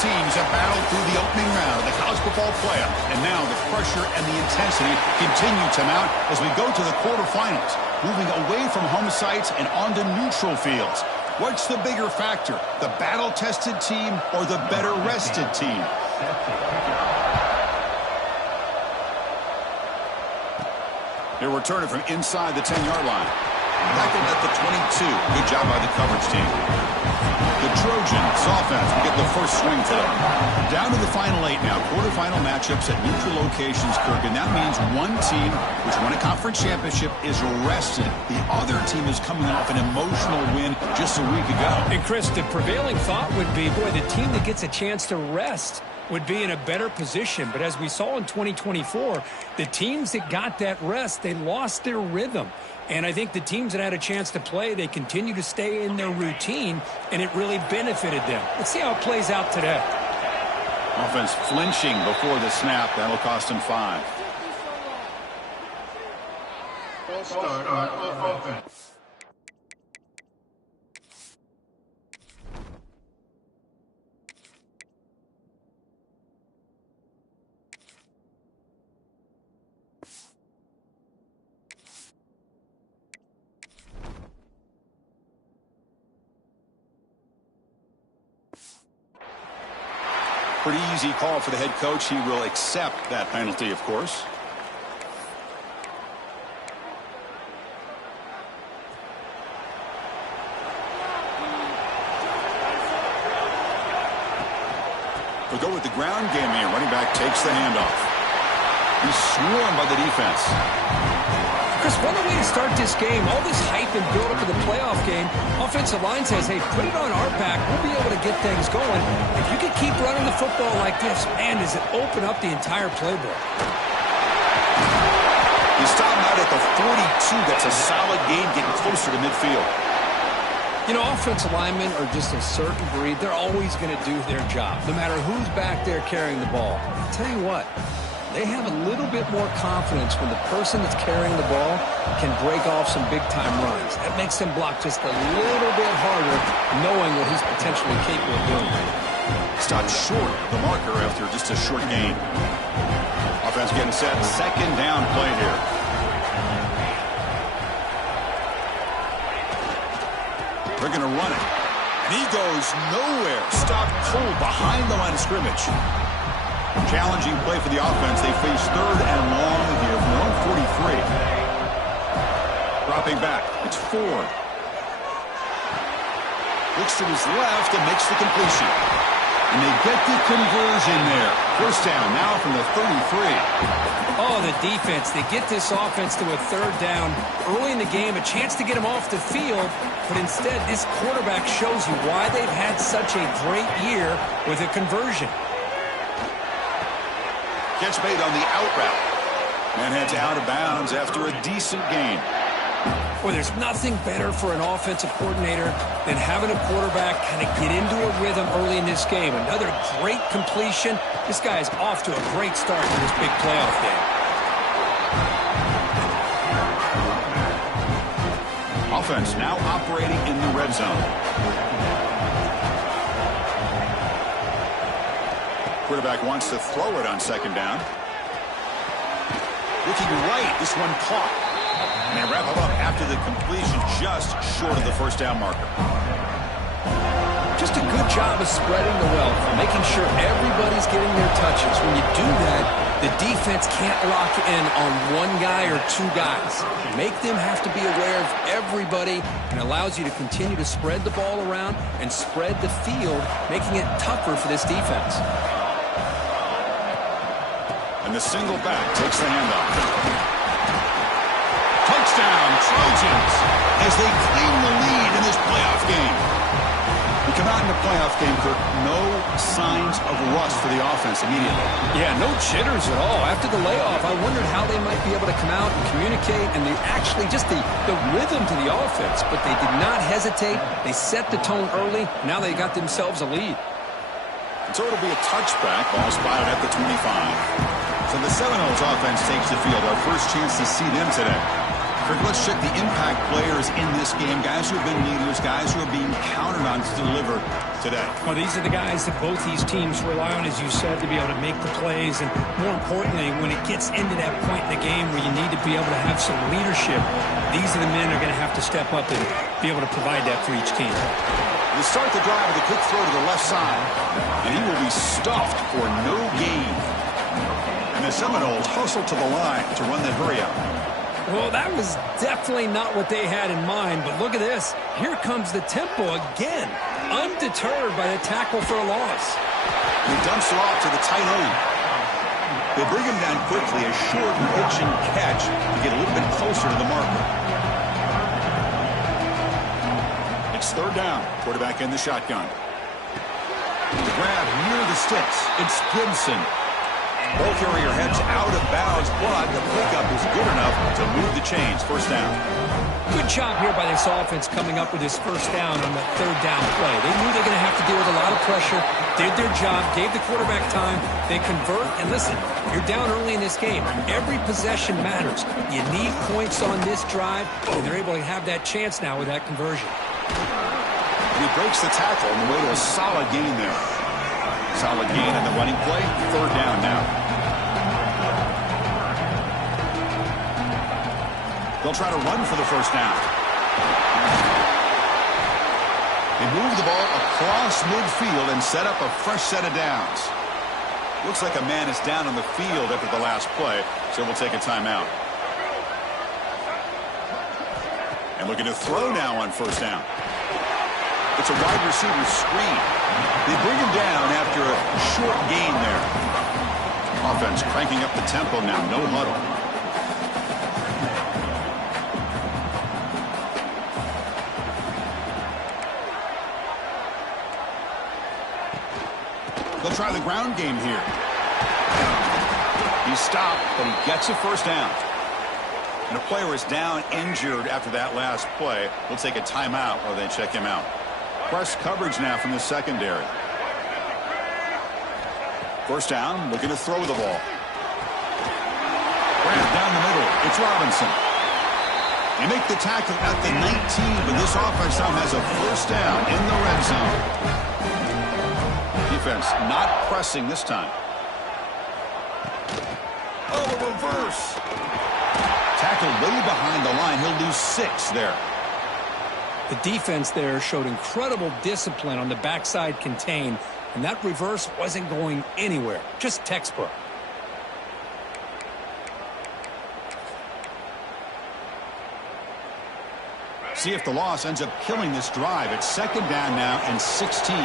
teams have battled through the opening round of the college football playoff, and now the pressure and the intensity continue to mount as we go to the quarterfinals, moving away from home sites and onto neutral fields. What's the bigger factor, the battle-tested team or the better-rested team? They're returning from inside the 10-yard line. Tackled at the 22. Good job by the coverage team. The Trojans offense will get the first swing for them. Down to the final 8 now. Quarterfinal matchups at neutral locations, Kirk. And that means one team, which won a conference championship, is rested. The other team is coming off an emotional win just a week ago. And, Chris, the prevailing thought would be, boy, the team that gets a chance to rest would be in a better position. But as we saw in 2024, the teams that got that rest, they lost their rhythm. And I think the teams that had a chance to play, they continue to stay in their routine, and it really benefited them. Let's see how it plays out today. Offense flinching before the snap. That'll cost him 5. Start on offense. Pretty easy call for the head coach. He will accept that penalty, of course. We'll go with the ground game here. Running back takes the handoff. He's swarmed by the defense. Chris, what a way to start this game. All this hype and build-up of the playoff game. Offensive line says, hey, put it on our back. We'll be able to get things going. If you could keep running the football like this, man, does it open up the entire playbook. He's stopping out at the 42. That's a solid gain, getting closer to midfield. You know, offensive linemen are just a certain breed. They're always going to do their job, no matter who's back there carrying the ball. I'll tell you what. They have a little bit more confidence when the person that's carrying the ball can break off some big-time runs. That makes them block just a little bit harder, knowing what he's potentially capable of doing. Stopped short of the marker after just a short gain. Offense getting set. Second down play here. They're going to run it. And he goes nowhere. Stopped cold behind the line of scrimmage. Challenging play for the offense. They face third and long here from 143. Dropping back. It's Ford. Looks to his left and makes the completion. And they get the conversion there. First down now from the 33. Oh, the defense. They get this offense to a third down early in the game, a chance to get them off the field. But instead, this quarterback shows you why they've had such a great year with a conversion. Catch made on the out route. And heads out of bounds after a decent gain. Well, there's nothing better for an offensive coordinator than having a quarterback kind of get into a rhythm early in this game. Another great completion. This guy is off to a great start in this big playoff game. Offense now operating in the red zone. Quarterback wants to throw it on second down. Looking right, this one caught. And they wrap it up after the completion, just short of the first down marker. Just a good job of spreading the wealth, making sure everybody's getting their touches. When you do that, the defense can't lock in on one guy or two guys. Make them have to be aware of everybody, and allows you to continue to spread the ball around and spread the field, making it tougher for this defense. And the single back takes the handoff. Touchdown, Trojans, as they claim the lead in this playoff game. We come out in the playoff game, Kirk, no signs of rust for the offense immediately. Yeah, no jitters at all. After the layoff, I wondered how they might be able to come out and communicate, and they actually just the rhythm to the offense, but they did not hesitate. They set the tone early. Now they got themselves a lead. So it'll be a touchback. Ball spotted at the 25. So the Seminoles offense takes the field. Our first chance to see them today. Let's check the impact players in this game. Guys who have been leaders, guys who are being counted on to deliver today. Well, these are the guys that both these teams rely on, as you said, to be able to make the plays. And more importantly, when it gets into that point in the game where you need to be able to have some leadership, these are the men who are going to have to step up and be able to provide that for each team. They start the drive with a quick throw to the left side. And he will be stuffed for no gain. And the Seminoles hustle to the line to run the hurry out. Well, that was definitely not what they had in mind, but look at this. Here comes the tempo again, undeterred by the tackle for a loss. He dumps it off to the tight end. They bring him down quickly, a short pitch and catch to get a little bit closer to the marker. It's third down. Quarterback in the shotgun. The grab near the sticks. It's Gibson. Ball carrier heads out of bounds, but the pickup is good enough to move the chains. First down. Good job here by this offense coming up with this first down on that third down play. They knew they were going to have to deal with a lot of pressure, did their job, gave the quarterback time. They convert, and listen, you're down early in this game. Every possession matters. You need points on this drive, and they're able to have that chance now with that conversion. He breaks the tackle on the way to a solid gain there. Solid gain in the running play. Third down now. They'll try to run for the first down. They move the ball across midfield and set up a fresh set of downs. Looks like a man is down on the field after the last play, so we'll take a timeout. And looking to throw now on first down. It's a wide receiver screen. They bring him down after a short gain there. Offense cranking up the tempo now. No huddle. They'll try the ground game here. He's stopped, but he gets a first down. And a player is down injured after that last play. We'll take a timeout or they check him out. Press coverage now from the secondary. First down, looking to throw the ball. Grab down the middle. It's Robinson. They make the tackle at the 19, but this offense now has a first down in the red zone. Defense not pressing this time. Oh, a reverse. Tackled way behind the line. He'll lose 6 there. The defense there showed incredible discipline on the backside contain, and that reverse wasn't going anywhere. Just textbook. See if the loss ends up killing this drive. It's second down now and 16.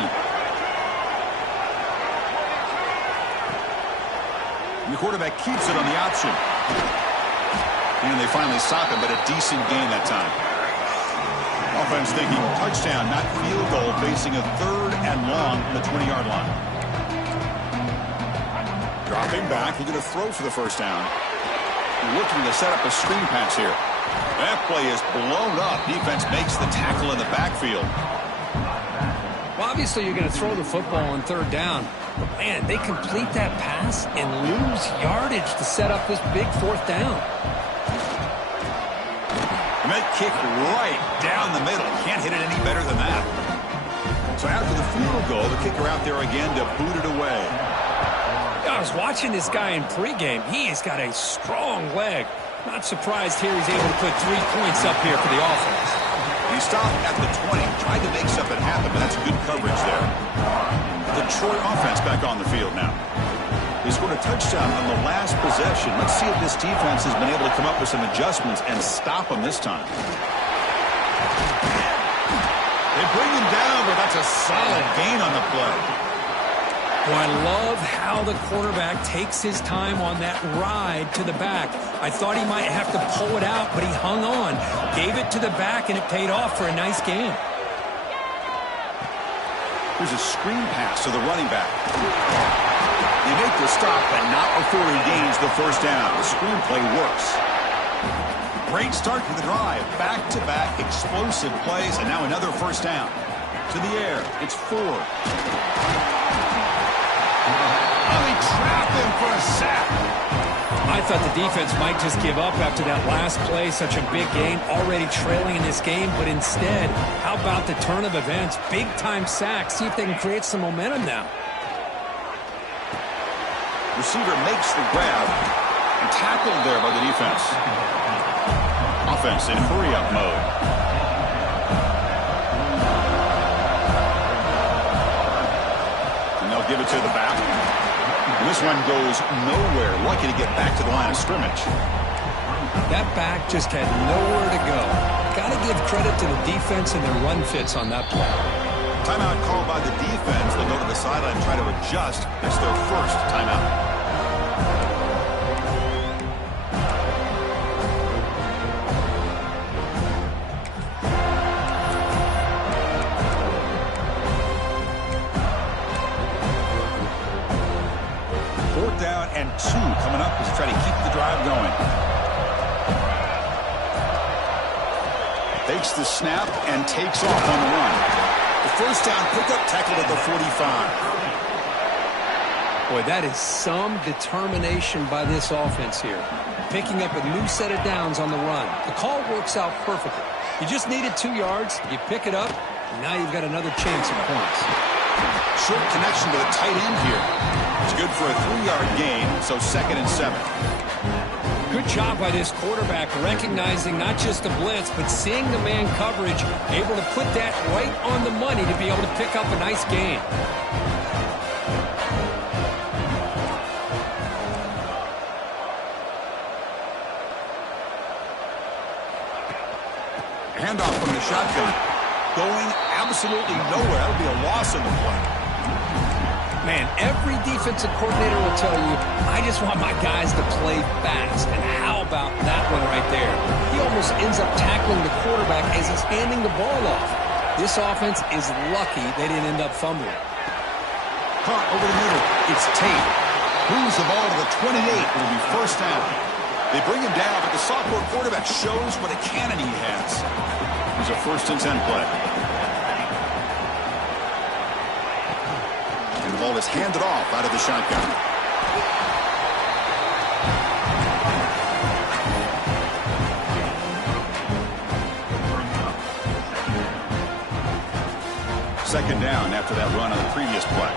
And the quarterback keeps it on the option. And they finally stop him, but a decent gain that time. Offense thinking touchdown, not field goal, facing a third and long from the 20-yard line. Dropping back, looking to throw for the first down. Looking to set up a screen pass here. That play is blown up. Defense makes the tackle in the backfield. Well, obviously you're going to throw the football on third down. But man, they complete that pass and lose yardage to set up this big fourth down. And that kick right down the middle. Can't hit it any better than that. So after the field goal, the kicker out there again to boot it away. I was watching this guy in pregame. He's got a strong leg. Not surprised here he's able to put 3 points up here for the offense. He stopped at the 20, tried to make something happen, but that's good coverage there. The Troy offense back on the field now. They scored a touchdown on the last possession. Let's see if this defense has been able to come up with some adjustments and stop them this time. They bring him down, but that's a solid gain on the play. Well, I love how the quarterback takes his time on that ride to the back. I thought he might have to pull it out, but he hung on, gave it to the back, and it paid off for a nice gain. Here's a screen pass to the running back. They make the stop, but not before he gains the first down. The screenplay works. Great start to the drive. Back-to-back explosive plays, and now another first down. To the air. It's 4. Oh, he trapped him for a sack. I thought the defense might just give up after that last play. Such a big gain, already trailing in this game. But instead, how about the turn of events? Big-time sack. See if they can create some momentum now. Receiver makes the grab and tackled there by the defense. Offense in hurry-up mode. And they'll give it to the back. And this one goes nowhere. Lucky to get back to the line of scrimmage. That back just had nowhere to go. Got to give credit to the defense and their run fits on that play. Timeout called by the defense. They'll go to the sideline and try to adjust. It's their first timeout. Down and 2 coming up as they try to keep the drive going. Takes the snap and takes off on the run. The first down pickup tackled at the 45. Boy, that is some determination by this offense here. Picking up a new set of downs on the run. The call works out perfectly. You just needed 2 yards. You pick it up, and now you've got another chance at points. Short connection to the tight end here. It's good for a 3-yard gain, so 2nd and 7. Good job by this quarterback recognizing not just the blitz, but seeing the man coverage, able to put that right on the money to be able to pick up a nice gain. Handoff from the shotgun. Going absolutely nowhere. That'll be a loss in the play. Man, every defensive coordinator will tell you, I just want my guys to play fast. And how about that one right there? He almost ends up tackling the quarterback as he's handing the ball off. This offense is lucky they didn't end up fumbling. Caught over the middle. It's Tate. Moves the ball to the 28. It'll be first down. They bring him down, but the sophomore quarterback shows what a cannon he has. It's a 1st and 10 play. And the ball is handed off out of the shotgun. Second down after that run on the previous play.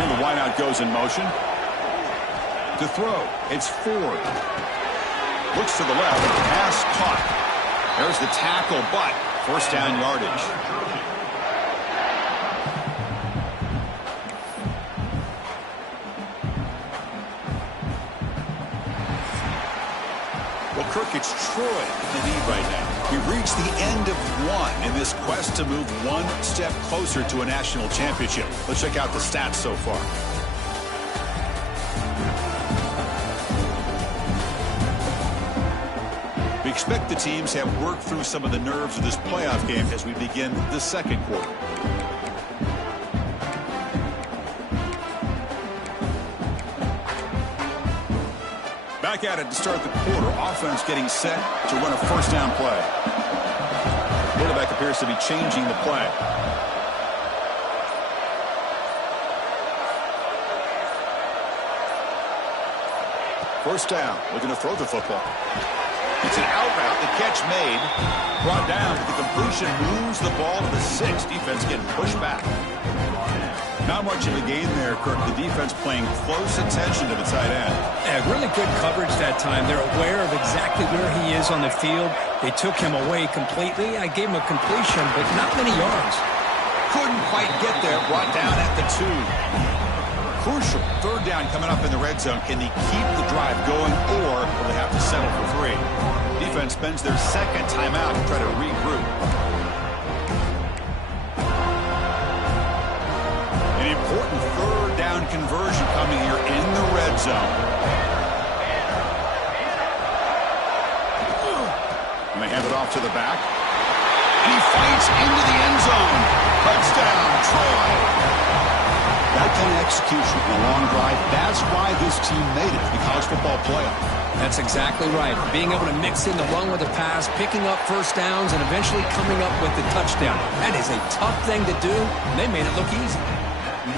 And the wideout goes in motion. To throw, it's Ford. Looks to the left, pass caught. There's the tackle, but first down yardage. Well, Kirk, it's Troy in the lead right now. We've reached the end of 1 in this quest to move 1 step closer to a national championship. Let's check out the stats so far. We expect the teams have worked through some of the nerves of this playoff game as we begin the second quarter. Back at it to start the quarter. Offense getting set to run a first down play. Quarterback appears to be changing the play. First down, looking to throw the football. It's an out route, the catch made, brought down, but the completion moves the ball to the 6. Defense getting pushed back. Not much of a gain there, Kirk. The defense playing close attention to the tight end. Yeah, really good coverage that time. They're aware of exactly where he is on the field. They took him away completely. I gave him a completion, but not many yards. Couldn't quite get there, brought down at the 2. Crucial. Third down coming up in the red zone. Can they keep the drive going, or will they have to settle for 3? Defense spends their second timeout to try to regroup. An important third down conversion coming here in the red zone. And they hand it off to the back. And he fights into the end zone. Touchdown, Troy. That kind of execution in a long drive, that's why this team made it to the college football playoff. That's exactly right. Being able to mix in the run with the pass, picking up first downs, and eventually coming up with the touchdown. That is a tough thing to do, and they made it look easy.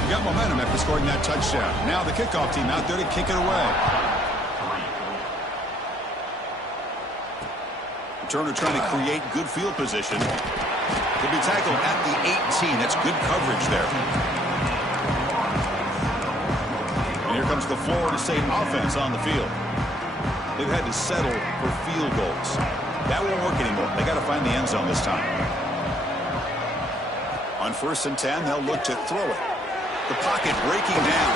Got momentum after scoring that touchdown. Now the kickoff team out there to kick it away. Turner trying to create good field position. He'll be tackled at the 18. That's good coverage there. And here comes the Florida State offense on the field. They've had to settle for field goals. That won't work anymore. They got to find the end zone this time. On 1st and 10, they'll look to throw it. The pocket breaking down.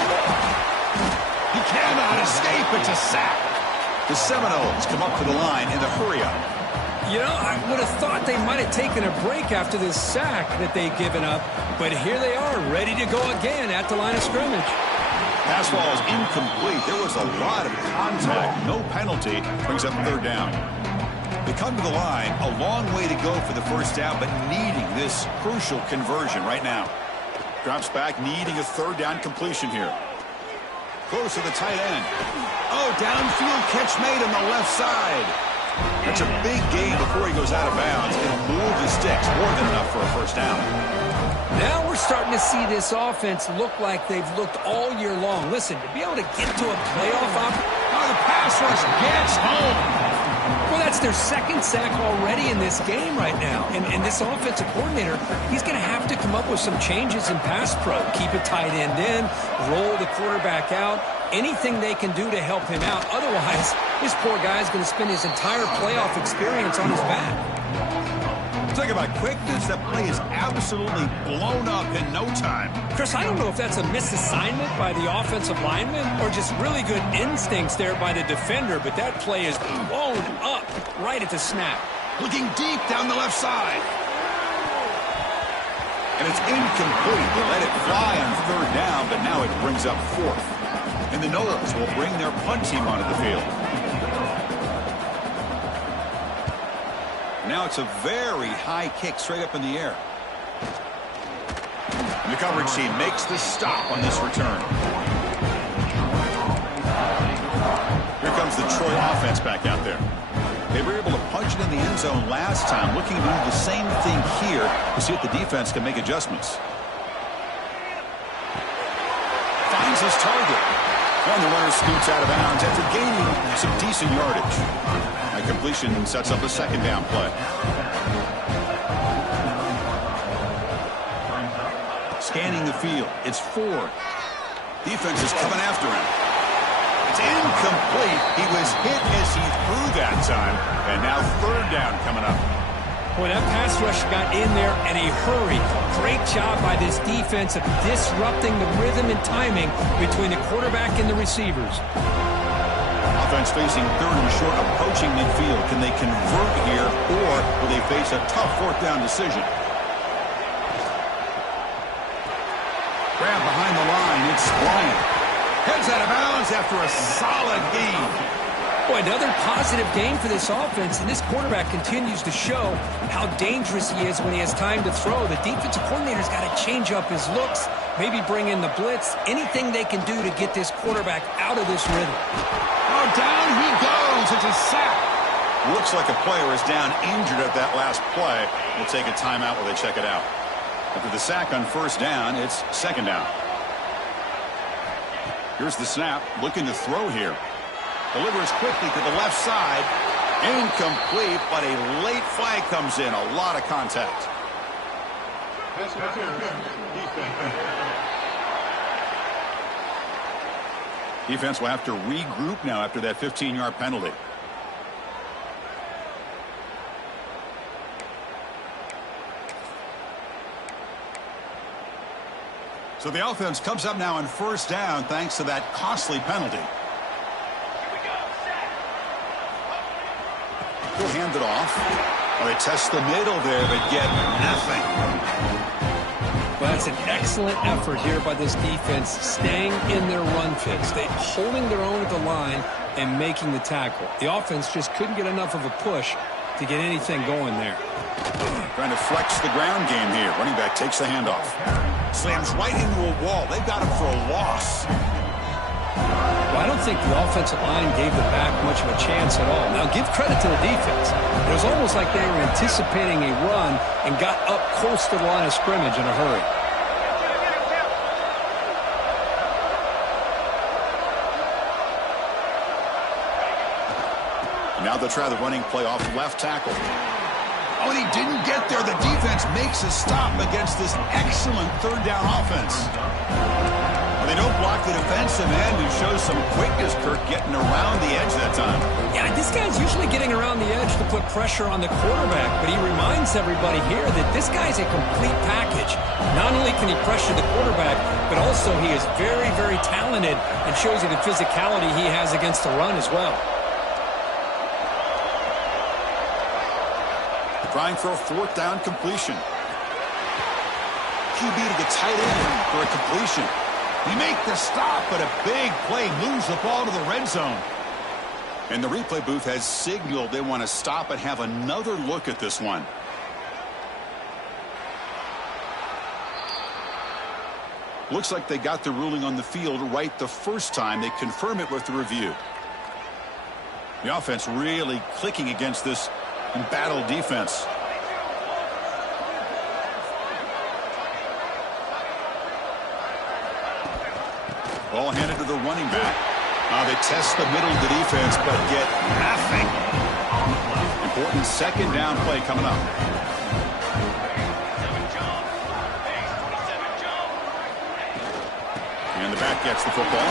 He cannot escape. It's a sack. The Seminoles come up to the line in the hurry-up. You know, I would have thought they might have taken a break after this sack that they've given up, but here they are, ready to go again at the line of scrimmage. Pass ball is incomplete. There was a lot of contact. No penalty. Brings up 3rd down. They come to the line, a long way to go for the 1st down, but needing this crucial conversion right now. Drops back, needing a 3rd down completion here. Close to the tight end. Oh, downfield catch made on the left side. It's a big gain before he goes out of bounds. It'll move the sticks, more than enough for a 1st down. Now we're starting to see this offense look like they've looked all year long. Listen, to be able to get to a playoff the pass rush gets home. Well, that's their 2nd sack already in this game right now. And this offensive coordinator, he's going to have to come up with some changes in pass pro. Keep a tight end in, roll the quarterback out, anything they can do to help him out. Otherwise, this poor guy is going to spend his entire playoff experience on his back. Talk about quickness. That play is absolutely blown up in no time. Chris, I don't know if that's a misassignment by the offensive lineman or just really good instincts there by the defender, but that play is blown up right at the snap. Looking deep down the left side. And it's incomplete. They let it fly on 3rd down, but now it brings up 4th. And the Noles will bring their punt team onto the field. Now it's a very high kick straight up in the air. And the coverage team makes the stop on this return. Here comes the Troy offense back out there. They were able to punch it in the end zone last time, looking to do the same thing here to see if the defense can make adjustments. Finds his target. And the runner scoots out of bounds after gaining some decent yardage. A completion sets up a 2nd down play. Scanning the field. It's Ford. Defense is coming after him. It's incomplete. He was hit as he threw that time. And now 3rd down coming up. Boy, that pass rush got in there in a hurry. Great job by this defense of disrupting the rhythm and timing between the quarterback and the receivers. Offense facing 3rd and short, approaching midfield. Can they convert here, or will they face a tough 4th down decision? Grab behind the line. It's Bryant. Heads out of bounds after a solid gain. Boy, another positive game for this offense, and this quarterback continues to show how dangerous he is when he has time to throw. The defensive coordinator's got to change up his looks, maybe bring in the blitz, anything they can do to get this quarterback out of this rhythm. Oh, down he goes. It's a sack. Looks like a player is down injured at that last play. We'll take a timeout while they check it out. After the sack on 1st down, it's 2nd down. Here's the snap, looking to throw here. Delivers quickly to the left side. Incomplete, but a late flag comes in. A lot of contact. Defense will have to regroup now after that 15-yard penalty. So the offense comes up now on 1st down thanks to that costly penalty. He'll hand it off. Well, they test the middle there, but get nothing. Well, that's an excellent effort here by this defense, staying in their run fits. They holding their own at the line and making the tackle. The offense just couldn't get enough of a push to get anything going there. Trying to flex the ground game here. Running back takes the handoff. Slams right into a wall. They've got him for a loss. Well, I don't think the offensive line gave the back much of a chance at all. Now, give credit to the defense. It was almost like they were anticipating a run and got up close to the line of scrimmage in a hurry. Now they'll try the running play off left tackle. Oh, and he didn't get there. The defense makes a stop against this excellent third down offense. Well, they don't block the defensive end, who shows some quickness, Kirk, getting around the edge that time. Yeah, this guy's usually getting around the edge to put pressure on the quarterback, but he reminds everybody here that this guy's a complete package. Not only can he pressure the quarterback, but also he is very, very talented and shows you the physicality he has against the run as well. Trying for a fourth down completion. QB to the tight end for a completion. He make the stop, but a big play moves the ball to the red zone. And the replay booth has signaled they want to stop and have another look at this one. Looks like they got the ruling on the field right the first time. They confirm it with the review. The offense really clicking against this embattled defense. Ball handed to the running back. They test the middle of the defense, but get nothing. Important second down play coming up. And the back gets the football.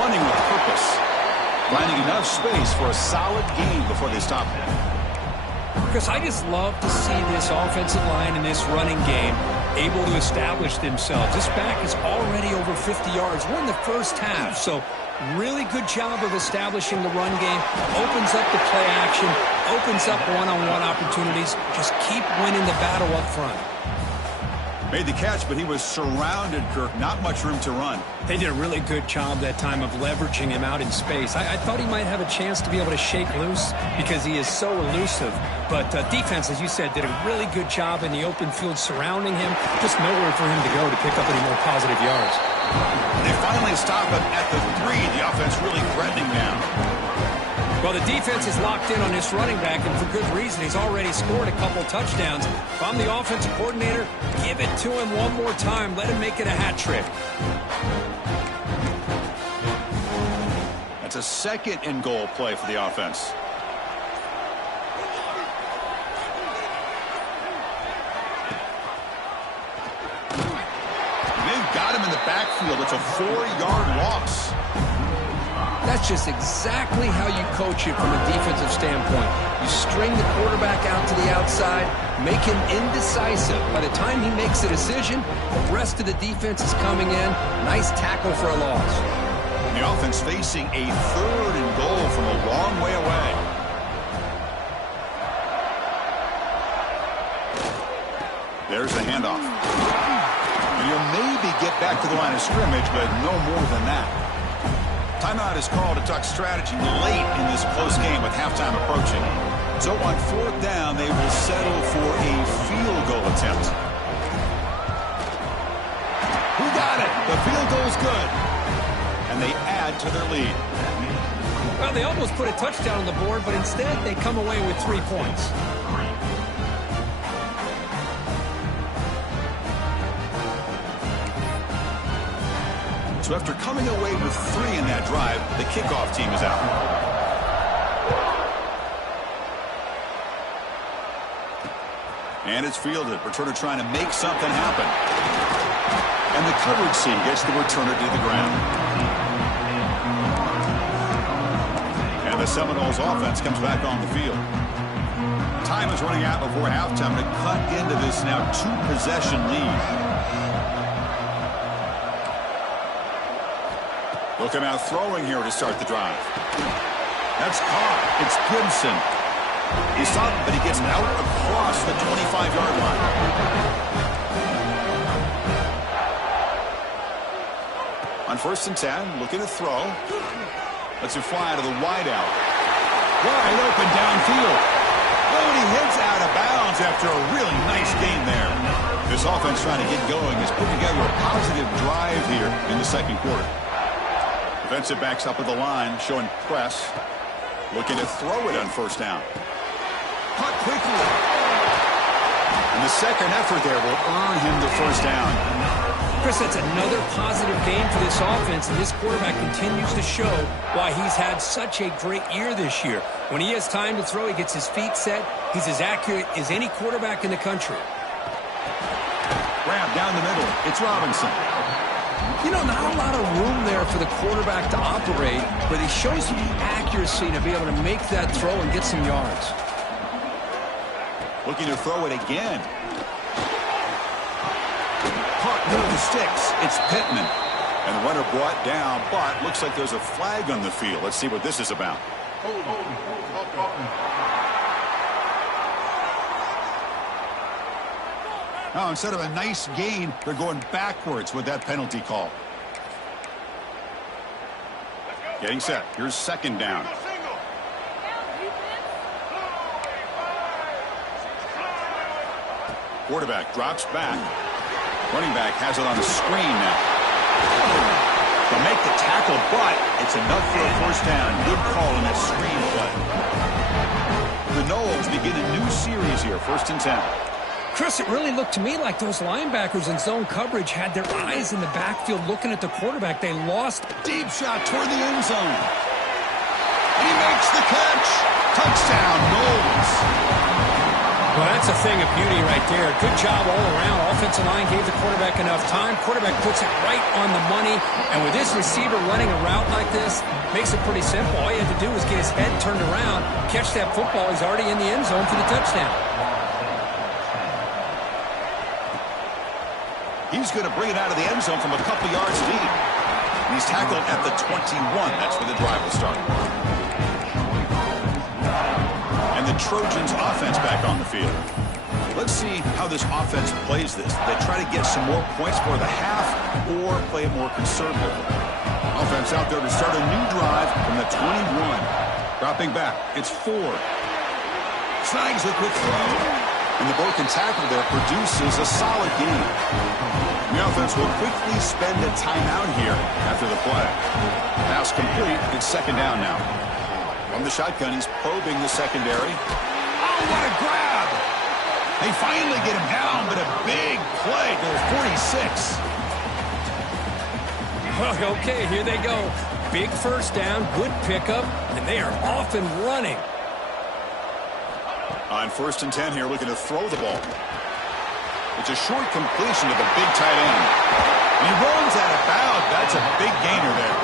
Running with purpose. Finding enough space for a solid gain before they stop it. Because I just love to see this offensive line in this running game able to establish themselves. This back is already over 50 yards. We're in the first half, so really good job of establishing the run game. Opens up the play action, opens up one-on-one opportunities. Just keep winning the battle up front. Made the catch, but he was surrounded, Kirk. Not much room to run. They did a really good job that time of leveraging him out in space. I thought he might have a chance to be able to shake loose because he is so elusive. But defense, as you said, did a really good job in the open field surrounding him. Just nowhere for him to go to pick up any more positive yards. They finally stop him at the 3. The offense really threatening now. Well, the defense is locked in on this running back, and for good reason. He's already scored a couple touchdowns. If I'm the offensive coordinator, give it to him one more time. Let him make it a hat trick. That's a second and goal play for the offense. They've got him in the backfield. It's a 4-yard loss. That's just exactly how you coach it from a defensive standpoint. You string the quarterback out to the outside, make him indecisive. By the time he makes a decision, the rest of the defense is coming in. Nice tackle for a loss. The offense facing a 3rd and goal from a long way away. There's the handoff. You'll maybe get back to the line of scrimmage, but no more than that. Timeout is called to talk strategy late in this close game with halftime approaching. So on 4th down, they will settle for a field goal attempt. Who got it? The field goal is good. And they add to their lead. Well, they almost put a touchdown on the board, but instead they come away with 3 points. So after coming away with 3 in that drive, the kickoff team is out. And it's fielded. Returner trying to make something happen. And the coverage team gets the returner to the ground. And the Seminoles offense comes back on the field. Time is running out before halftime to cut into this now 2-possession lead. Look him out throwing here to start the drive. That's caught. It's Gibson. He's stopped, but he gets out across the 25-yard line. On 1st and 10, looking to throw. Lets it fly to the wideout. Wide open downfield. Oh, and he hits out of bounds after a really nice game there. This offense trying to get going has put together a positive drive here in the second quarter. Defensive backs up at the line, showing press. Looking to throw it on 1st down. Caught quickly. And the second effort there will earn him the 1st down. Chris, that's another positive game for this offense, and this quarterback continues to show why he's had such a great year this year. When he has time to throw, he gets his feet set. He's as accurate as any quarterback in the country. Grab down the middle. It's Robinson. You know, not a lot of room there for the quarterback to operate, but he shows you the accuracy to be able to make that throw and get some yards. Looking to throw it again. Caught near the sticks. It's Pittman. And the runner brought down, but looks like there's a flag on the field. Let's see what this is about. Oh, instead of a nice gain, they're going backwards with that penalty call. Getting set. Here's second down. Quarterback drops back. Running back has it on the screen now. They'll make the tackle, but it's enough for a first down. Good call in that screen play. The Knowles begin a new series here, 1st and 10. Chris, it really looked to me like those linebackers in zone coverage had their eyes in the backfield looking at the quarterback. They lost. Deep shot toward the end zone. He makes the catch. Touchdown, Knowles. Well, that's a thing of beauty right there. Good job all around. Offensive line gave the quarterback enough time. Quarterback puts it right on the money. And with this receiver running a route like this, makes it pretty simple. All you have to do is get his head turned around, catch that football. He's already in the end zone for the touchdown. He's going to bring it out of the end zone from a couple yards deep. He's tackled at the 21. That's where the drive will start. And the Trojans offense back on the field. Let's see how this offense plays this. They try to get some more points for the half or play it more conservative. Offense out there to start a new drive from the 21. Dropping back. It's 4. Snags a quick throw. And the broken tackle there produces a solid game. The offense will quickly spend a timeout here after the play. Pass complete. It's second down now. From the shotgun, he's probing the secondary. Oh, what a grab! They finally get him down, but a big play to the 46. Well, okay, here they go. Big first down, good pickup, and they are off and running. On 1st and 10 here, looking to throw the ball. It's a short completion to the big tight end. He runs out of bounds. That's a big gainer there.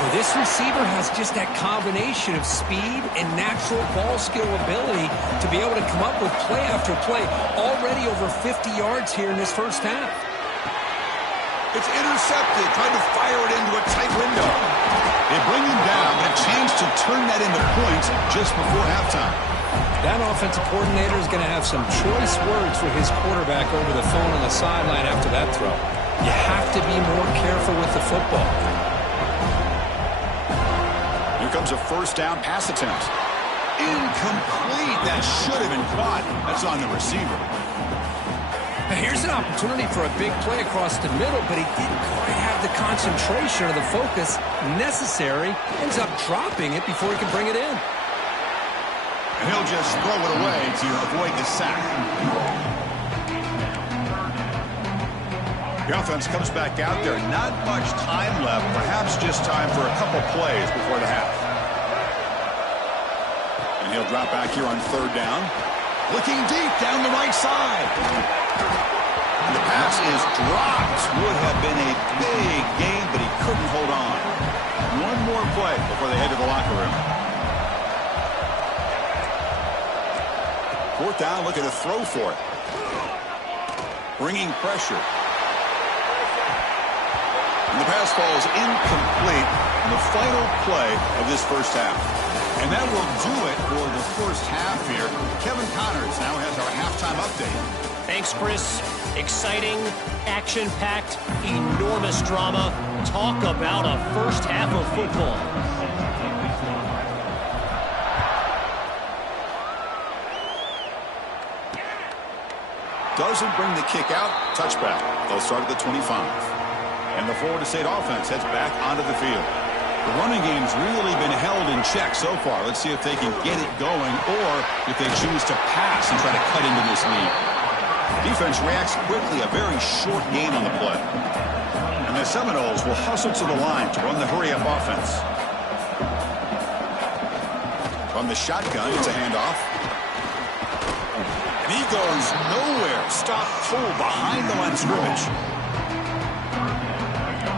Well, this receiver has just that combination of speed and natural ball skill ability to be able to come up with play after play. Already over 50 yards here in this first half. It's intercepted, trying to fire it into a tight window. They bring him down, but a chance to turn that into points just before halftime. That offensive coordinator is going to have some choice words for his quarterback over the phone on the sideline after that throw. You have to be more careful with the football. Here comes a first down pass attempt. Incomplete. That should have been caught. That's on the receiver. Now here's an opportunity for a big play across the middle, but he didn't quite have the concentration or the focus necessary. Ends up dropping it before he can bring it in. And he'll just throw it away to avoid the sack. The offense comes back out there. Not much time left. Perhaps just time for a couple plays before the half. And he'll drop back here on 3rd down. Looking deep down the right side. And the pass is dropped. Would have been a big gain, but he couldn't hold on. One more play before they head to the locker room. 4th down, looking to throw for it. Bringing pressure. And the pass falls incomplete in the final play of this first half. And that will do it for the first half here. Kevin Connors now has our halftime update. Thanks, Chris. Exciting, action-packed, enormous drama. Talk about a first half of football. Doesn't bring the kick out. Touchback. They'll start at the 25. And the Florida State offense heads back onto the field. The running game's really been held in check so far. Let's see if they can get it going or if they choose to pass and try to cut into this lead. Defense reacts quickly, a very short gain on the play. And the Seminoles will hustle to the line to run the hurry-up offense. From the shotgun, it's a handoff. And he goes nowhere. Stop full behind the line of scrimmage.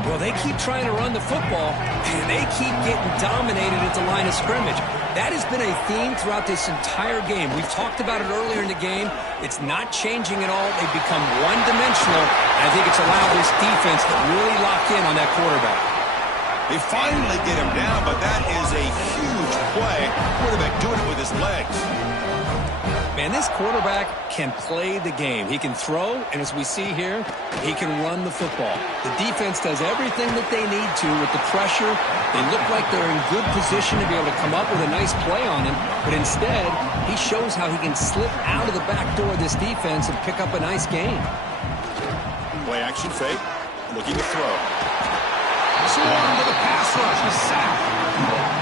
Well, they keep trying to run the football, and they keep getting dominated at the line of scrimmage. That has been a theme throughout this entire game. We've talked about it earlier in the game. It's not changing at all. They've become one-dimensional, and I think it's allowed this defense to really lock in on that quarterback. They finally get him down, but that is a huge play. Quarterback doing it with his legs. Man, this quarterback can play the game. He can throw, and as we see here, he can run the football. The defense does everything that they need to with the pressure. They look like they're in good position to be able to come up with a nice play on him, but instead, he shows how he can slip out of the back door of this defense and pick up a nice gain. Play action fake, looking to throw. Swarm to the pass rush, a sack.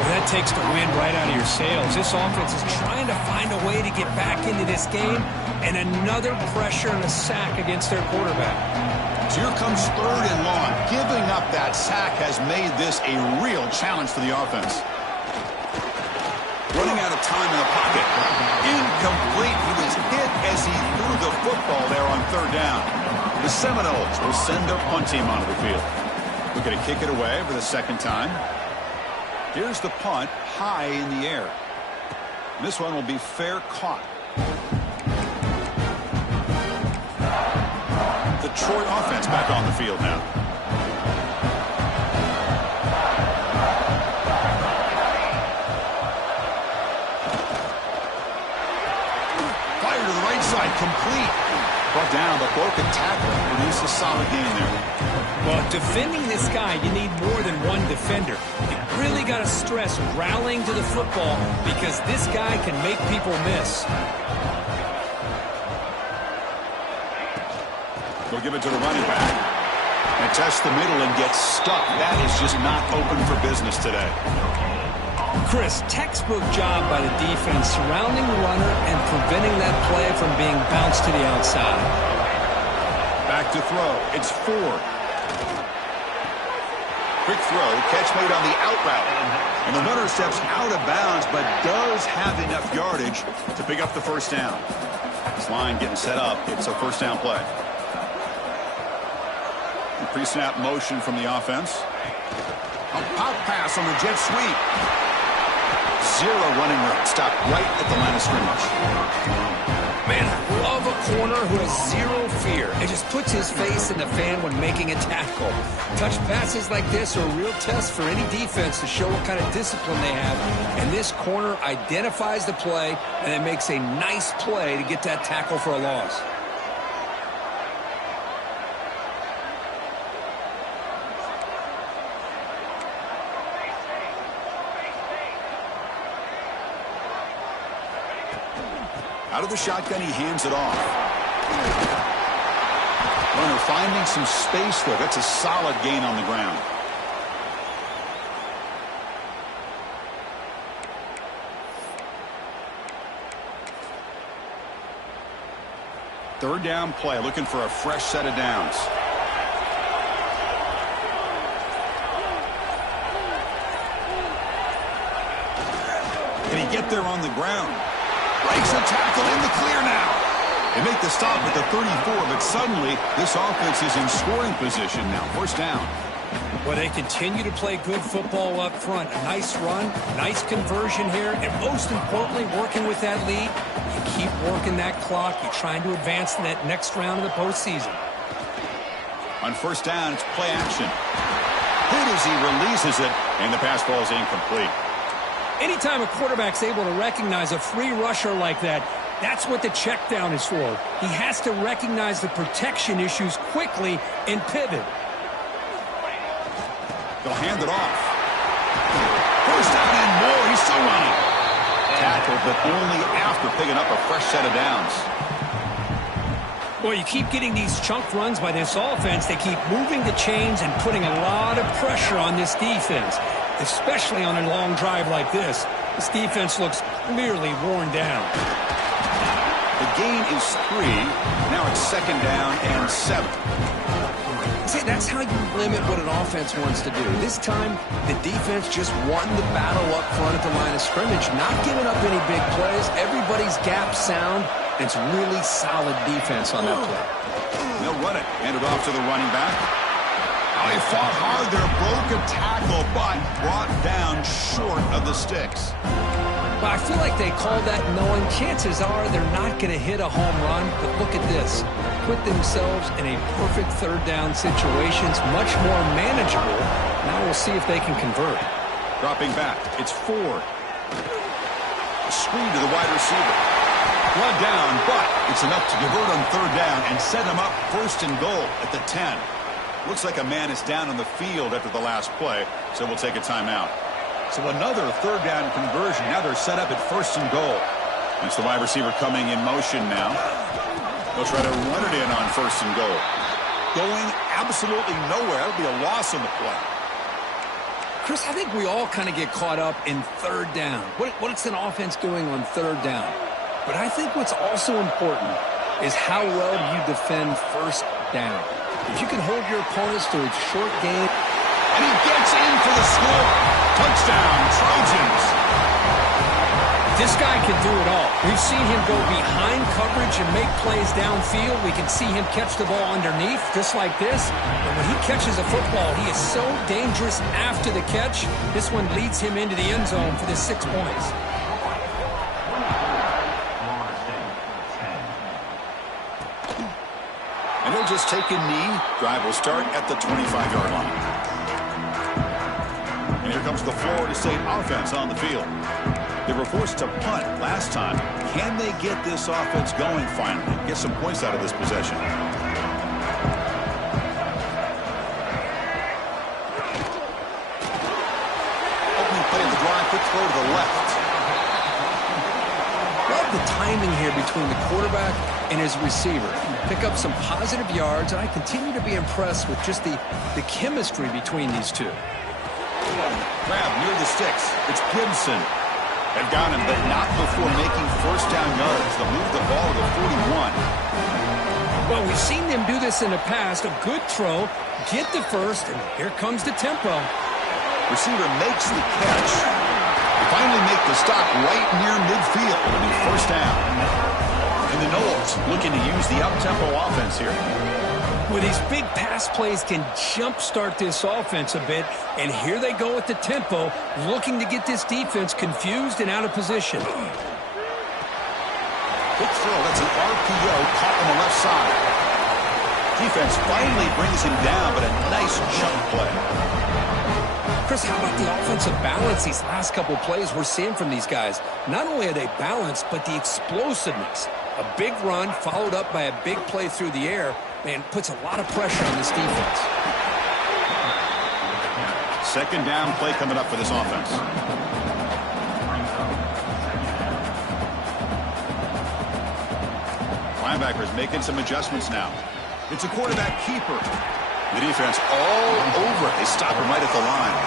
Well, that takes the wind right out of your sails. This offense is trying to find a way to get back into this game, and another pressure and a sack against their quarterback. So here comes 3rd and long. Giving up that sack has made this a real challenge for the offense. Running out of time in the pocket. Incomplete. He was hit as he threw the football there on 3rd down. The Seminoles will send their punt team onto the field. We're going to kick it away for the 2nd time. Here's the punt, high in the air. This one will be fair caught. The Troy offense back on the field now. Fire to the right side, complete. Brought down, but broken tackle. Produced a solid game there. Well, defending this guy, you need more than one defender. You really got to stress rallying to the football because this guy can make people miss. They'll give it to the running back. And test the middle and get stuck. That is just not open for business today. Chris, textbook job by the defense surrounding the runner and preventing that play from being bounced to the outside. Back to throw. It's Ford. Quick throw, catch made on the out route. And the runner steps out of bounds, but does have enough yardage to pick up the 1st down. This line getting set up. It's a 1st down play. Pre-snap motion from the offense. A pop pass on the jet sweep. 0 running room. Stopped right at the line of scrimmage. Man, I love a corner who has 0 fear. It just puts his face in the fan when making a tackle. Touch passes like this are a real test for any defense to show what kind of discipline they have. And this corner identifies the play and it makes a nice play to get that tackle for a loss. Out of the shotgun, he hands it off. Runner finding some space there. That's a solid gain on the ground. Third down play, looking for a fresh set of downs. Can he get there on the ground? Breaks a tackle in the clear now. They make the stop at the 34, but suddenly this offense is in scoring position now. 1st down. Well, they continue to play good football up front. A nice run, nice conversion here, and most importantly, working with that lead. You keep working that clock. You're trying to advance in that next round of the postseason. On 1st down, it's play action. Hit as he releases it, and the pass ball is incomplete. Anytime a quarterback's able to recognize a free rusher like that, that's what the check down is for. He has to recognize the protection issues quickly and pivot. They'll hand it off. 1st down and more. He's still running. Tackled, but only after picking up a fresh set of downs. Well, you keep getting these chunk runs by this offense. They keep moving the chains and putting a lot of pressure on this defense, especially on a long drive like this. This defense looks clearly worn down. The gain is 3. Now it's 2nd down and 7. See, that's how you limit what an offense wants to do. This time, the defense just won the battle up front at the line of scrimmage, not giving up any big plays. Everybody's gap sound. It's really solid defense on that play. They'll run it. Hand it off to the running back. Oh, he fought hard there. Broke a tackle, but brought down short of the sticks. But I feel like they called that knowing chances are they're not going to hit a home run. But look at this. Put themselves in a perfect 3rd down situation. It's much more manageable. Now we'll see if they can convert. Dropping back. It's Ford. A screen to the wide receiver. One down, but it's enough to convert on 3rd down and set him up 1st and goal at the 10. Looks like a man is down on the field after the last play, so we'll take a timeout. So another 3rd down conversion. Now they're set up at 1st and goal. It's the wide receiver coming in motion now. They'll try to run it in on 1st and goal. Going absolutely nowhere. That'll be a loss on the play. Chris, I think we all kind of get caught up in 3rd down. What's an offense doing on 3rd down? But I think what's also important is how well you defend 1st down. If you can hold your opponents to a short game. And he gets in for the score. Touchdown, Trojans. This guy can do it all. We've seen him go behind coverage and make plays downfield. We can see him catch the ball underneath, just like this. And when he catches a football, he is so dangerous after the catch. This one leads him into the end zone for the 6 points. And he'll just take a knee. Drive will start at the 25-yard line. And here comes the Florida State offense on the field. They were forced to punt last time. Can they get this offense going finally? Get some points out of this possession. Opening play of the drive, quick throw to the left. Love the timing here between the quarterback and his receiver. Pick up some positive yards, and I continue to be impressed with just the chemistry between these two. Grab near the sticks. It's Gibson. They've got him, but not before making 1st down yards. They'll move the ball to the 41. Well, we've seen them do this in the past. A good throw, get the 1st, and here comes the tempo. Receiver makes the catch. They finally make the stop right near midfield. It'll be 1st down. And the Knowles looking to use the up-tempo offense here. Well, these big pass plays can jumpstart this offense a bit, and here they go at the tempo, looking to get this defense confused and out of position. Quick throw, that's an RPO caught on the left side. Defense finally brings him down, but a nice jump play. Chris, how about the offensive balance these last couple plays we're seeing from these guys? Not only are they balanced, but the explosiveness. A big run followed up by a big play through the air, man, puts a lot of pressure on this defense. 2nd down play coming up for this offense. Linebackers making some adjustments now. It's a quarterback keeper. The defense all over it. They stop him right at the line.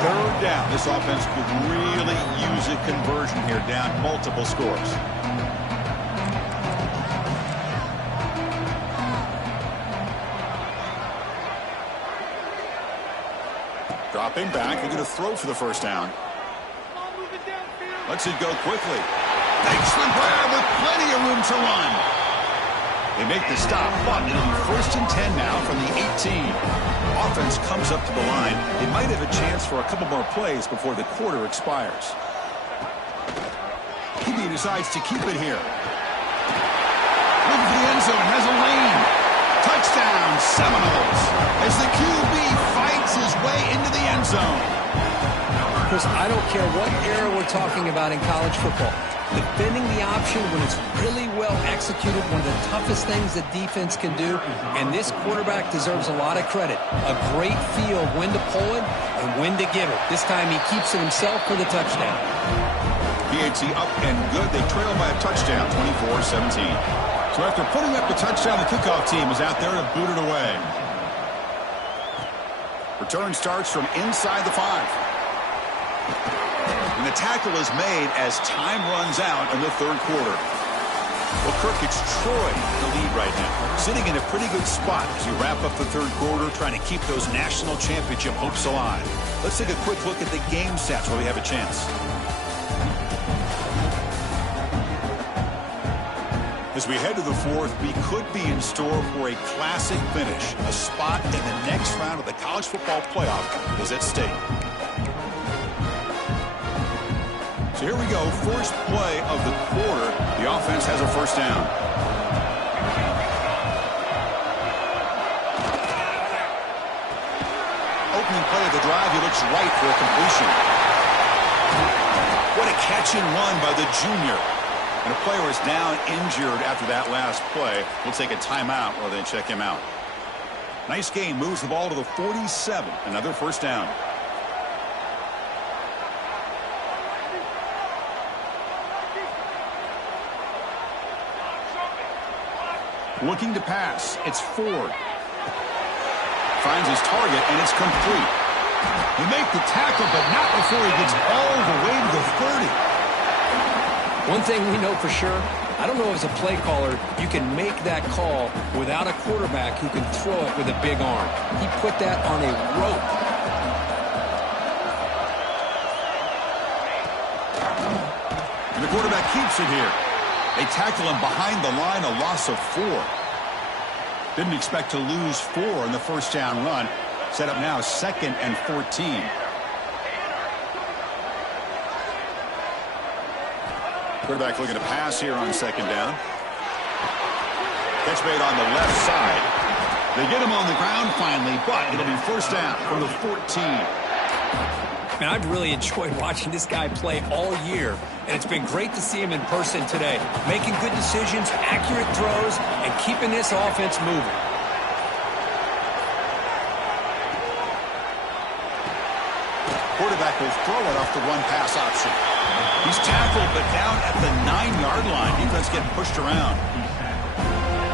3rd down. This offense could really use a conversion here, down multiple scores. Dropping back, they're going to throw for the 1st down. Lets it go quickly. Takes the grab with plenty of room to run. They make the stop, but it'll be 1st and 10 now from the 18. Offense comes up to the line. They might have a chance for a couple more plays before the quarter expires. QB decides to keep it here. Looking for the end zone, has a lane. Touchdown, Seminoles, as the QB fights his way into the end zone. Chris, I don't care what era we're talking about in college football. Defending the option when it's really well executed, one of the toughest things the defense can do, and this quarterback deserves a lot of credit. A great feel of when to pull it and when to give it. This time he keeps it himself for the touchdown. PHC up and good. They trail by a touchdown, 24-17. So after putting up the touchdown, the kickoff team is out there to boot it away. Return starts from inside the 5. And the tackle is made as time runs out in the 3rd quarter. Well, Kirk, it's Troy the lead right now, sitting in a pretty good spot as you wrap up the third quarter, trying to keep those national championship hopes alive. Let's take a quick look at the game stats while we have a chance. As we head to the fourth, we could be in store for a classic finish. A spot in the next round of the college football playoff is at stake. So here we go, first play of the quarter. The offense has a first down. Opening play of the drive, he looks right for a completion. What a catch and run by the junior. And a player is down injured after that last play. We'll take a timeout while they check him out. Nice game, moves the ball to the 47. Another first down. Looking to pass. It's Ford. Finds his target, and it's complete. He makes the tackle, but not before he gets all the way to the 30. One thing we know for sure, I don't know as a play caller, you can make that call without a quarterback who can throw it with a big arm. He put that on a rope. And the quarterback keeps it here. They tackle him behind the line, a loss of 4. Didn't expect to lose 4 in the first down run. Set up now 2nd and 14. Quarterback looking to pass here on 2nd down. Catch made on the left side. They get him on the ground finally, but it'll be first down from the 14. Man, I've really enjoyed watching this guy play all year, and it's been great to see him in person today. Making good decisions, accurate throws, and keeping this offense moving. Quarterback will throw it off the run-pass option. He's tackled, but down at the 9-yard line. Defense getting pushed around.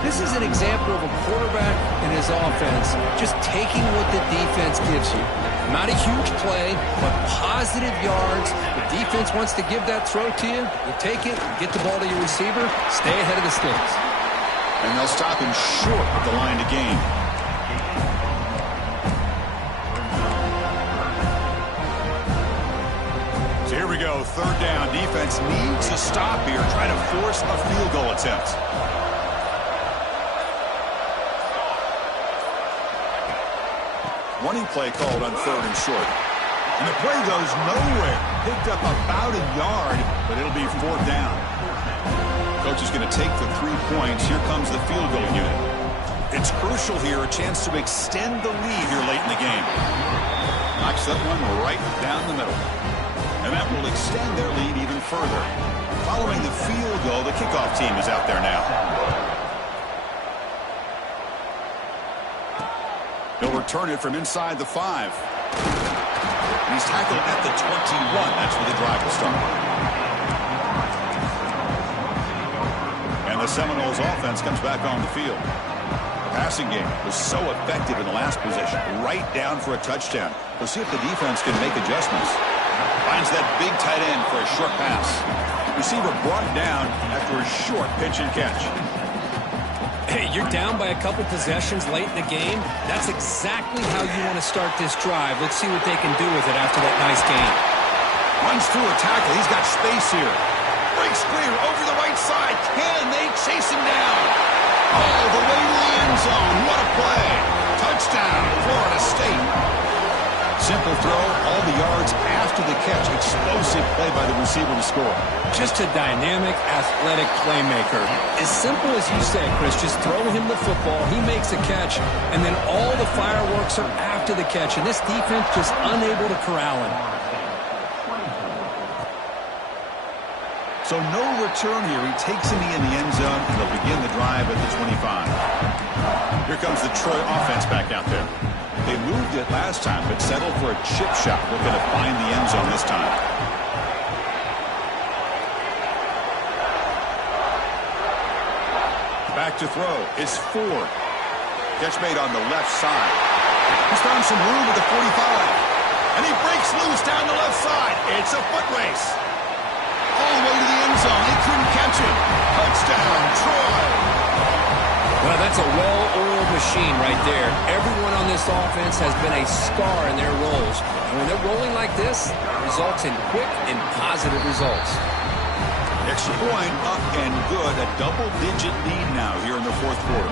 This is an example of a quarterback and his offense just taking what the defense gives you. Not a huge play, but positive yards. The defense wants to give that throw to you. You take it, get the ball to your receiver, stay ahead of the sticks. And they'll stop him short of the line to gain. So here we go, 3rd down. Defense needs to stop here, try to force a field goal attempt. Running play called on 3rd and short. And the play goes nowhere. Picked up about a yard, but it'll be 4th down. Coach is going to take the 3 points. Here comes the field goal unit. It's crucial here, a chance to extend the lead here late in the game. Knocks that one right down the middle. And that will extend their lead even further. Following the field goal, the kickoff team is out there now. He'll return it from inside the 5. And he's tackled at the 21. That's where the drive will start. And the Seminoles offense comes back on the field. The passing game was so effective in the last possession. Right down for a touchdown. We'll see if the defense can make adjustments. Finds that big tight end for a short pass. Receiver brought down after a short pitch and catch. Hey, you're down by a couple possessions late in the game. That's exactly how you want to start this drive. Let's see what they can do with it after that nice game. Runs through a tackle. He's got space here. Breaks clear over the right side. Can they chase him down? All the way to the end zone. What a play. Touchdown, Florida State. Simple throw, all the yards after the catch. Explosive play by the receiver to score. Just a dynamic, athletic playmaker. As simple as you say, Chris, just throw him the football, he makes a catch, and then all the fireworks are after the catch, and this defense just unable to corral him. So no return here. He takes him in the end zone, and they'll begin the drive at the 25. Here comes the Troy offense back out there. They moved it last time, but settled for a chip shot. Looking to find the end zone this time. Back to throw is Ford. Catch made on the left side. He's found some room at the 45. And he breaks loose down the left side. It's a foot race. All the way to the end end zone. They couldn't catch him. Touchdown, Troy. Well, that's a well-oiled machine right there. Everyone on this offense has been a star in their roles. And when they're rolling like this, it results in quick and positive results. Extra point, up and good. A double-digit lead now here in the fourth quarter.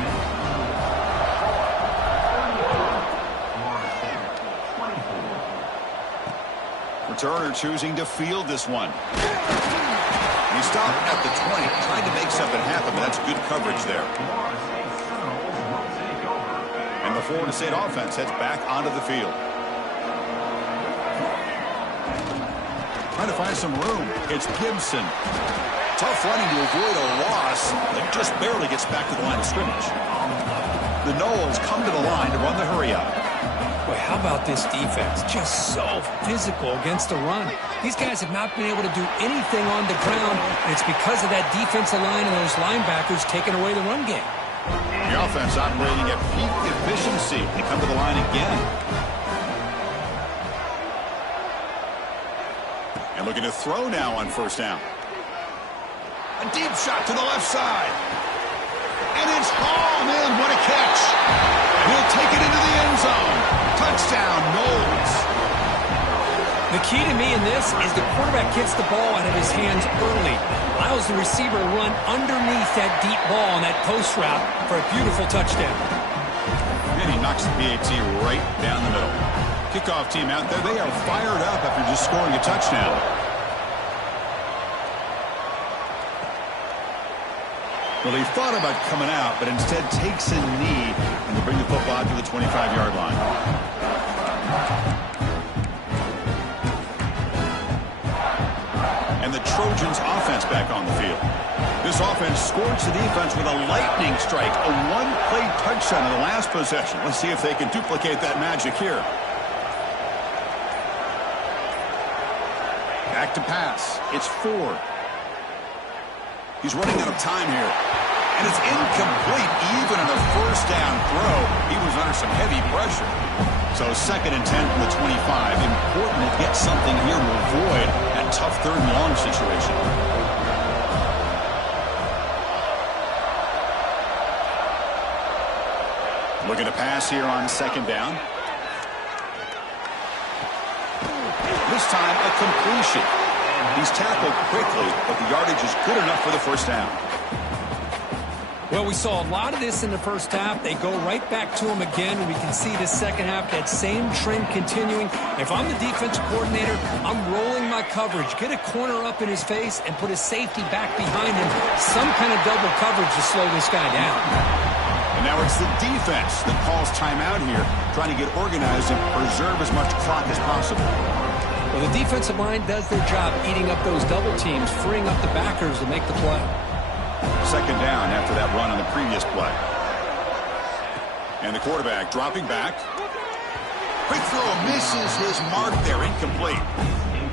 Returner choosing to field this one. He stopped at the 20, trying to make something happen, but that's good coverage there. And the Florida State offense heads back onto the field. Trying to find some room. It's Gibson. Tough running to avoid a loss, but just barely gets back to the line of scrimmage. The Noles come to the line to run the hurry-up. Boy, how about this defense? Just so physical against the run. These guys have not been able to do anything on the ground, and it's because of that defensive line and those linebackers taking away the run game. The offense operating at peak efficiency. They come to the line again. And looking to throw now on first down. A deep shot to the left side. And it's Hall. Man, what a catch. And he'll take it into the end zone. Touchdown, Noles. The key to me in this is the quarterback gets the ball out of his hands early, allows the receiver to run underneath that deep ball on that post route for a beautiful touchdown. And he knocks the PAT right down the middle. Kickoff team out there, they are fired up after just scoring a touchdown. Well, he thought about coming out, but instead takes a knee, and they bring the football to the 25-yard line. And the Trojans offense back on the field. This offense scorched the defense with a lightning strike, a one-play touchdown in the last possession. Let's see if they can duplicate that magic here. Back to pass. It's Ford. He's running out of time here. And it's incomplete even on a first down throw. He was under some heavy pressure. So 2nd and 10 from the 25. Important to get something here to avoid that tough 3rd and long situation. Looking to pass here on 2nd down. This time a completion. He's tackled quickly, but the yardage is good enough for the first down. Well, we saw a lot of this in the first half. They go right back to him again. We can see the second half, that same trend continuing. If I'm the defensive coordinator, I'm rolling my coverage. Get a corner up in his face and put his safety back behind him. Some kind of double coverage to slow this guy down. And now it's the defense that calls timeout here, trying to get organized and preserve as much clock as possible. Well, the defensive line does their job eating up those double teams, freeing up the backers to make the play. 2nd down after that run on the previous play. And the quarterback dropping back. Quick throw misses his mark there, incomplete.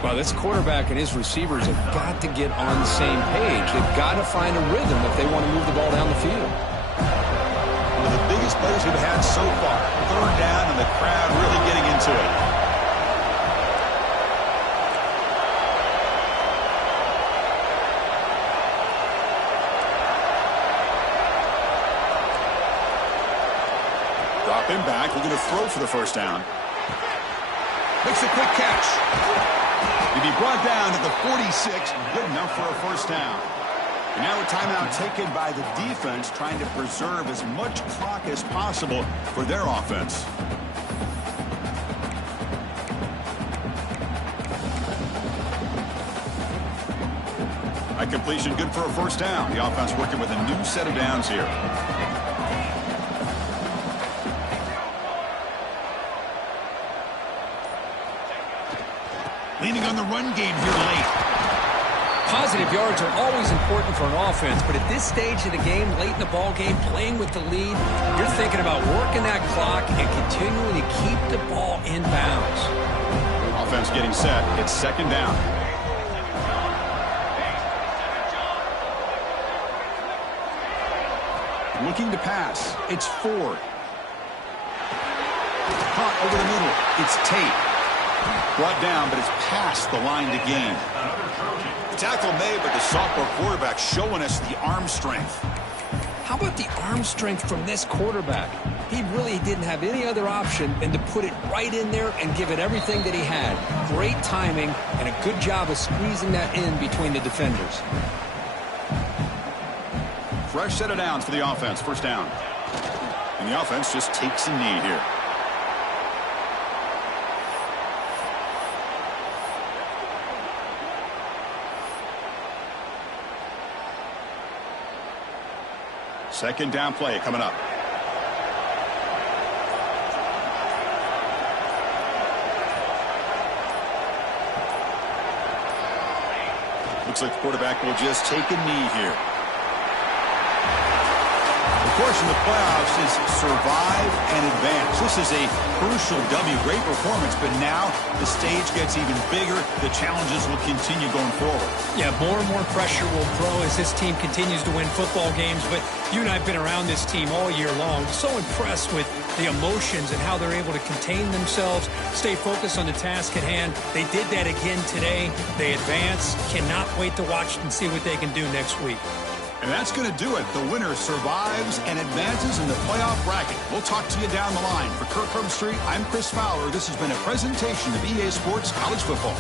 Well, this quarterback and his receivers have got to get on the same page. They've got to find a rhythm if they want to move the ball down the field. One of the biggest plays we've had so far. 3rd down and the crowd really getting into it. Him back, looking to throw for the first down. Makes a quick catch. He'll be brought down at the 46, good enough for a first down. And now a timeout taken by the defense, trying to preserve as much clock as possible for their offense. A completion good for a first down. The offense working with a new set of downs here. Leaning on the run game here late. Positive yards are always important for an offense, but at this stage of the game, late in the ball game, playing with the lead, you're thinking about working that clock and continuing to keep the ball in bounds. Offense getting set. It's 2nd down. Looking to pass. It's Ford. Caught over the middle. It's Tate. Brought down, but it's past the line to gain. tackle made, but the sophomore quarterback showing us the arm strength. How about the arm strength from this quarterback? He really didn't have any other option than to put it right in there and give it everything that he had. Great timing and a good job of squeezing that in between the defenders. Fresh set of downs for the offense. First down. And the offense just takes a knee here. Second down play coming up. Looks like the quarterback will just take a knee here. The course in the playoffs is survive and advance. This is a crucial W. Great performance, but now the stage gets even bigger. The challenges will continue going forward. Yeah, more and more pressure will grow as this team continues to win football games. But you and I have been around this team all year long. So impressed with the emotions and how they're able to contain themselves, stay focused on the task at hand. They did that again today. They advance. Cannot wait to watch and see what they can do next week. And that's going to do it. The winner survives and advances in the playoff bracket. We'll talk to you down the line. For Kirk Herbstreit, I'm Chris Fowler. This has been a presentation of EA Sports College Football.